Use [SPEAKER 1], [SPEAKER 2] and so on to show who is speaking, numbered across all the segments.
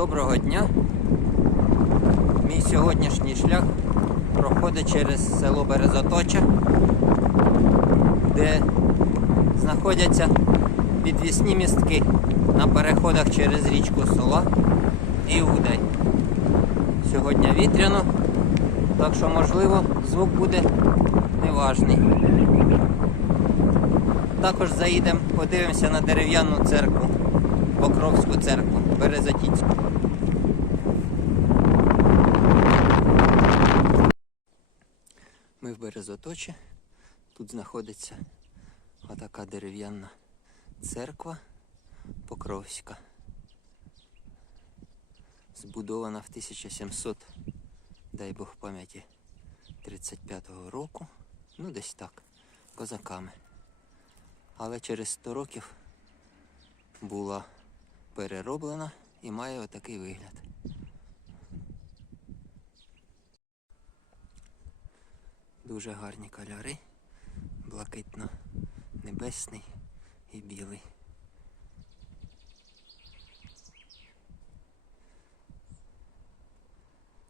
[SPEAKER 1] Доброго дня. Мій сьогоднішній шлях проходить через село Березоточа, де знаходяться підвісні містки на переходах через річку Сола і Удай. Сьогодні вітряно, так що можливо звук буде неважний. Також заїдемо, подивимося на дерев'яну церкву, Покровську церкву, Березотіцьку. Ми в Березоточі. Тут знаходиться отака дерев'яна церква Покровська. Збудована в 1700, дай Бог пам'яті, 35-го року. Ну, десь так, козаками. Але через 100 років була перероблена і має отакий вигляд. Дуже гарні кольори. Блакитно-небесний і білий.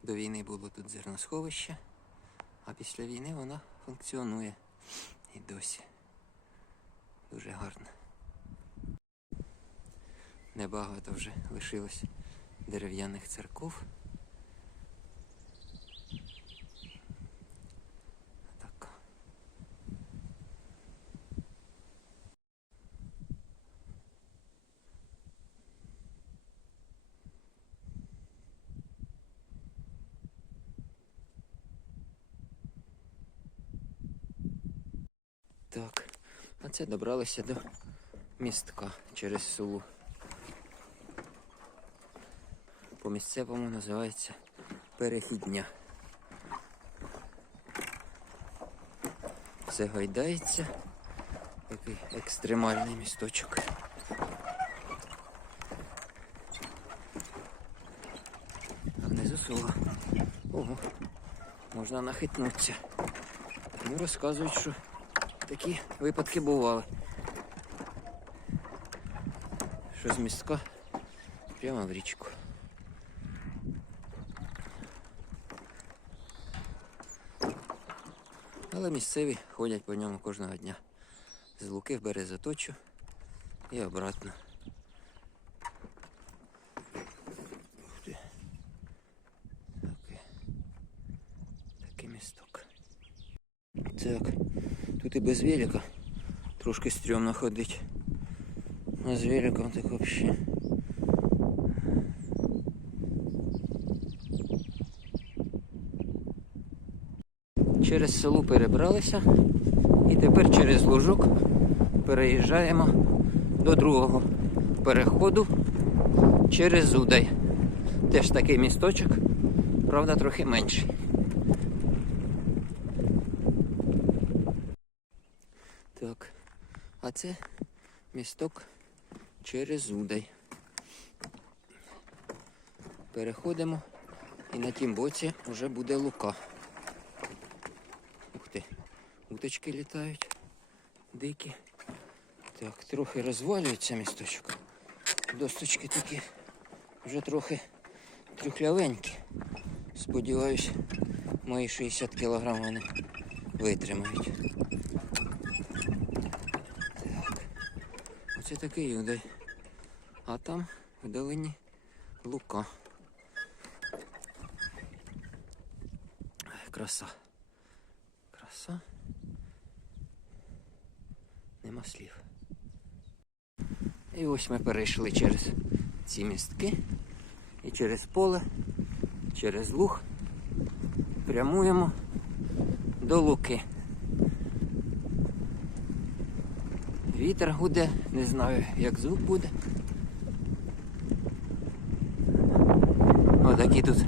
[SPEAKER 1] До війни було тут зерносховище, а після війни вона функціонує і досі. Дуже гарно. Небагато вже лишилось дерев'яних церков. Така. Так, а це добралися до містка через селу. По місцевому називається перехідня. Все гайдається. Такий екстремальний місточок. А внизу село. Ого, можна нахитнутися. Ну розказують, що такі випадки бували. Що з містка прямо в річку. Але місцеві ходять по ньому кожного дня. З Луки в Березоточу і обратно. Такий місток. Так, тут і без велика трошки стрьомно ходить. А з великом так взагалі. Через село перебралися і тепер через лужок переїжджаємо до другого переходу через Удай. Теж такий місточок, правда, трохи менший. Так, а це місток через Удай. Переходимо і на тім боці вже буде лука. Уточки літають, дикі. Так, трохи розвалюється місточок. Досточки такі вже трохи трюхлявенькі. Сподіваюсь, мої 60 кг вони витримають. Так. Оце такий удай. А там вдалині лука. Краса. Краса. Нема слів. І ось ми перейшли через ці містки і через поле, через луг прямуємо до луки. Вітер гуде, не знаю, як звук буде. Отакі тут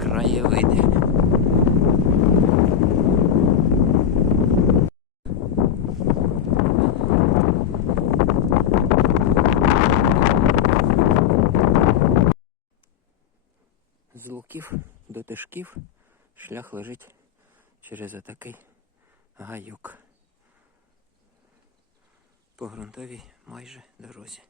[SPEAKER 1] краєвиди. З луків до тишків шлях лежить через отакий гайок по ґрунтовій майже дорозі.